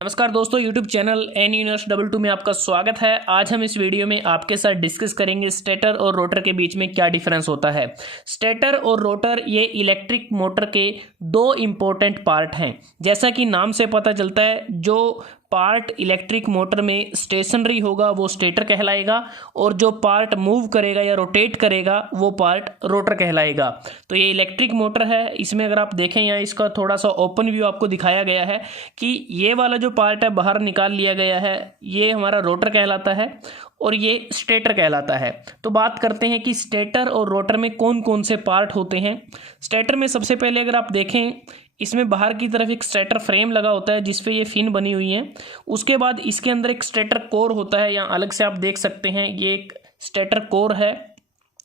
नमस्कार दोस्तों, YouTube channel N universe 22 में आपका स्वागत है। आज हम इस वीडियो में आपके साथ डिस्कस करेंगे स्टेटर और रोटर के बीच में क्या डिफरेंस होता है। स्टेटर और रोटर ये इलेक्ट्रिक मोटर के दो इम्पोर्टेंट पार्ट हैं। जैसा कि नाम से पता चलता है, जो पार्ट इलेक्ट्रिक मोटर में स्टेशनरी होगा वो स्टेटर कहलाएगा और जो पार्ट मूव करेगा या रोटेट करेगा वो पार्ट रोटर कहलाएगा। तो ये इलेक्ट्रिक मोटर है। इसमें अगर आप देखें, यहाँ इसका थोड़ा सा ओपन व्यू आपको दिखाया गया है कि ये वाला जो पार्ट है बाहर निकाल लिया गया है, ये हमारा रोटर कहलाता है और ये स्टेटर कहलाता है। तो बात करते हैं कि स्टेटर और रोटर में कौन कौन से पार्ट होते हैं। स्टेटर में सबसे पहले अगर आप देखें, इसमें बाहर की तरफ एक स्टेटर फ्रेम लगा होता है जिस पे ये फिन बनी हुई है। उसके बाद इसके अंदर एक स्टेटर कोर होता है, यहाँ अलग से आप देख सकते हैं। ये एक स्टेटर कोर है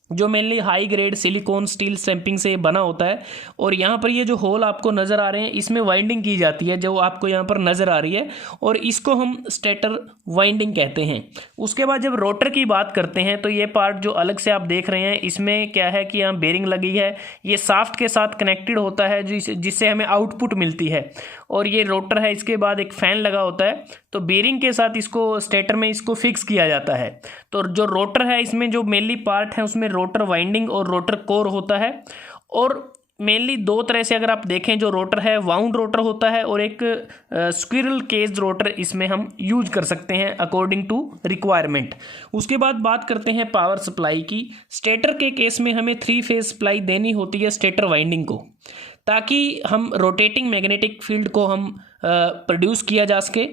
जो mainly high grade silicone steel stamping से बना होता है। और यहाँ पर ये जो होल आपको नज़र आ रहे हैं, इसमें वाइंडिंग की जाती है जो आपको यहाँ पर नज़र आ रही है, और इसको हम स्टेटर वाइंडिंग कहते हैं। उसके बाद जब रोटर की बात करते हैं तो ये पार्ट जो अलग से आप देख रहे हैं, इसमें क्या है कि यहाँ बेरिंग लगी है। ये शाफ्ट के साथ कनेक्टेड होता है जिससे हमें आउटपुट मिलती है। और ये रोटर है, इसके बाद एक फ़ैन लगा होता है, तो बेरिंग के साथ इसको स्टेटर में इसको फिक्स किया जाता है। तो जो रोटर है, इसमें जो मेनली पार्ट है उसमें रोटर वाइंडिंग और रोटर कोर होता है। और मेनली दो तरह से अगर आप देखें, जो रोटर है वाउंड रोटर होता है और एक स्क्विरल केज रोटर इसमें हम यूज कर सकते हैं अकॉर्डिंग टू रिक्वायरमेंट। उसके बाद बात करते हैं पावर सप्लाई की। स्टेटर के केस में हमें 3 फेज सप्लाई देनी होती है स्टेटर वाइंडिंग को, ताकि हम रोटेटिंग मैग्नेटिक फील्ड को हम प्रोड्यूस किया जा सके।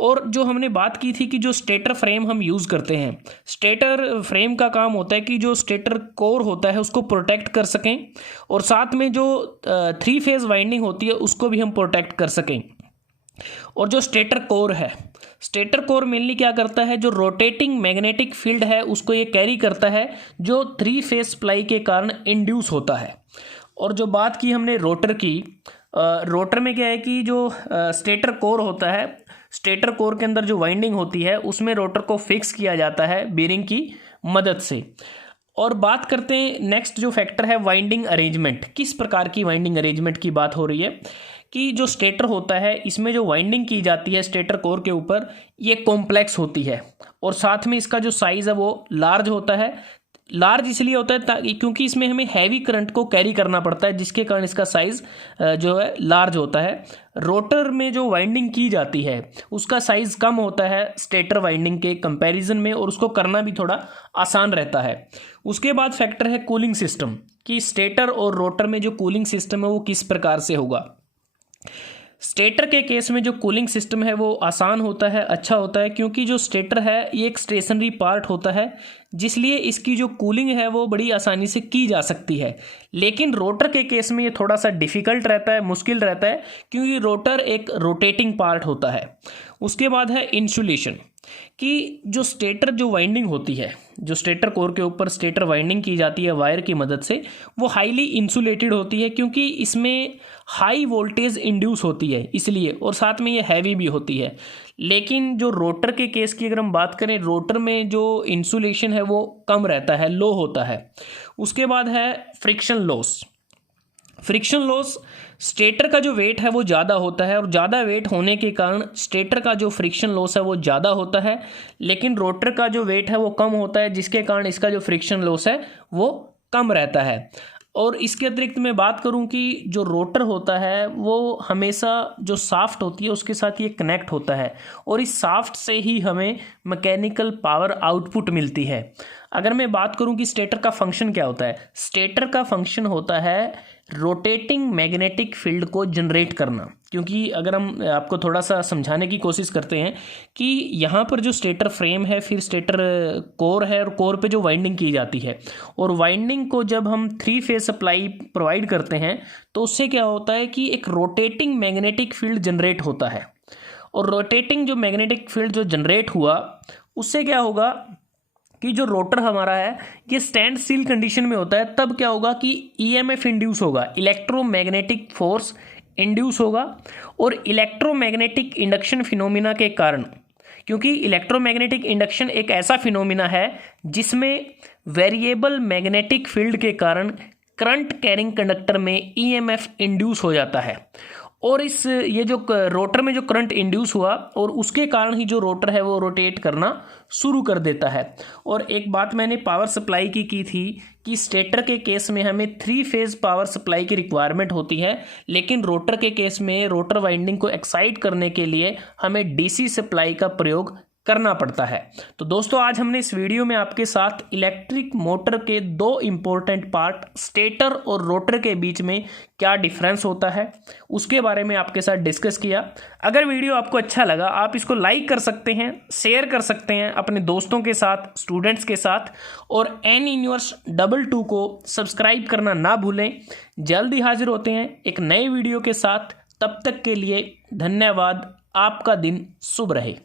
और जो हमने बात की थी कि जो स्टेटर फ्रेम हम यूज़ करते हैं, स्टेटर फ्रेम का काम होता है कि जो स्टेटर कोर होता है उसको प्रोटेक्ट कर सकें, और साथ में जो 3 फेज वाइंडिंग होती है उसको भी हम प्रोटेक्ट कर सकें। और जो स्टेटर कोर है, स्टेटर कोर मेनली क्या करता है, जो रोटेटिंग मैग्नेटिक फील्ड है उसको ये कैरी करता है, जो 3 फेज सप्लाई के कारण इंड्यूस होता है। और जो बात की हमने रोटर की, रोटर में क्या है कि जो स्टेटर कोर होता है, स्टेटर कोर के अंदर जो वाइंडिंग होती है उसमें रोटर को फिक्स किया जाता है बेरिंग की मदद से। और बात करते हैं नेक्स्ट जो फैक्टर है वाइंडिंग अरेंजमेंट। किस प्रकार की वाइंडिंग अरेंजमेंट की बात हो रही है कि जो स्टेटर होता है इसमें जो वाइंडिंग की जाती है स्टेटर कोर के ऊपर, ये कॉम्प्लेक्स होती है और साथ में इसका जो साइज़ है वो लार्ज होता है। लार्ज इसलिए होता है क्योंकि इसमें हमें हैवी करंट को कैरी करना पड़ता है, जिसके कारण इसका साइज़ जो है लार्ज होता है। रोटर में जो वाइंडिंग की जाती है उसका साइज़ कम होता है स्टेटर वाइंडिंग के कंपैरिजन में, और उसको करना भी थोड़ा आसान रहता है। उसके बाद फैक्टर है कूलिंग सिस्टम, कि स्टेटर और रोटर में जो कूलिंग सिस्टम है वो किस प्रकार से होगा। स्टेटर के केस में जो कूलिंग सिस्टम है वो आसान होता है, अच्छा होता है, क्योंकि जो स्टेटर है ये एक स्टेशनरी पार्ट होता है, जिसलिए इसकी जो कूलिंग है वो बड़ी आसानी से की जा सकती है। लेकिन रोटर के केस में ये थोड़ा सा डिफ़िकल्ट रहता है, मुश्किल रहता है, क्योंकि रोटर एक रोटेटिंग पार्ट होता है। उसके बाद है इंसुलेशन, कि जो स्टेटर जो वाइंडिंग होती है, जो स्टेटर कोर के ऊपर स्टेटर वाइंडिंग की जाती है वायर की मदद से, वो हाईली इंसुलेटेड होती है, क्योंकि इसमें हाई वोल्टेज इंड्यूस होती है इसलिए, और साथ में ये हैवी भी होती है। लेकिन जो रोटर के केस की अगर हम बात करें, रोटर में जो इंसुलेशन है वो कम रहता है, लो होता है। उसके बाद है friction loss. Friction loss, stator का जो वेट है वो ज़्यादा होता है, और ज़्यादा वेट होने के कारण स्टेटर का जो फ्रिक्शन लॉस है वो ज़्यादा होता है, लेकिन रोटर का जो वेट है वो कम होता है, जिसके कारण इसका जो फ्रिक्शन लॉस है वो कम रहता है। और इसके अतिरिक्त मैं बात करूं कि जो रोटर होता है वो हमेशा जो शाफ्ट होती है उसके साथ ये कनेक्ट होता है, और इस शाफ्ट से ही हमें मैकेनिकल पावर आउटपुट मिलती है। अगर मैं बात करूं कि स्टेटर का फंक्शन क्या होता है, स्टेटर का फंक्शन होता है रोटेटिंग मैग्नेटिक फील्ड को जनरेट करना। क्योंकि अगर हम आपको थोड़ा सा समझाने की कोशिश करते हैं कि यहाँ पर जो स्टेटर फ्रेम है, फिर स्टेटर कोर है, और कोर पे जो वाइंडिंग की जाती है, और वाइंडिंग को जब हम 3 फेज सप्लाई प्रोवाइड करते हैं तो उससे क्या होता है कि एक रोटेटिंग मैग्नेटिक फील्ड जनरेट होता है। और रोटेटिंग जो मैग्नेटिक फील्ड जो जनरेट हुआ, उससे क्या होगा कि जो रोटर हमारा है ये स्टैंड स्टिल कंडीशन में होता है। तब क्या होगा कि ईएमएफ इंड्यूस होगा, इलेक्ट्रोमैग्नेटिक फोर्स इंड्यूस होगा, और इलेक्ट्रोमैग्नेटिक इंडक्शन फिनोमिना के कारण, क्योंकि इलेक्ट्रोमैग्नेटिक इंडक्शन एक ऐसा फिनोमिना है जिसमें वेरिएबल मैग्नेटिक फील्ड के कारण करंट कैरिंग कंडक्टर में ईएमएफ इंड्यूस हो जाता है। और इस ये जो रोटर में जो करंट इंड्यूस हुआ और उसके कारण ही जो रोटर है वो रोटेट करना शुरू कर देता है। और एक बात मैंने पावर सप्लाई की थी कि स्टेटर के केस में हमें 3 फेज पावर सप्लाई की रिक्वायरमेंट होती है, लेकिन रोटर के केस में रोटर वाइंडिंग को एक्साइट करने के लिए हमें डीसी सप्लाई का प्रयोग करना पड़ता है। तो दोस्तों आज हमने इस वीडियो में आपके साथ इलेक्ट्रिक मोटर के 2 इंपॉर्टेंट पार्ट स्टेटर और रोटर के बीच में क्या डिफरेंस होता है उसके बारे में आपके साथ डिस्कस किया। अगर वीडियो आपको अच्छा लगा आप इसको लाइक कर सकते हैं, शेयर कर सकते हैं अपने दोस्तों के साथ, स्टूडेंट्स के साथ, और एन यूनिवर्स 22 को सब्सक्राइब करना ना भूलें। जल्दी हाजिर होते हैं एक नए वीडियो के साथ, तब तक के लिए धन्यवाद। आपका दिन शुभ रहे।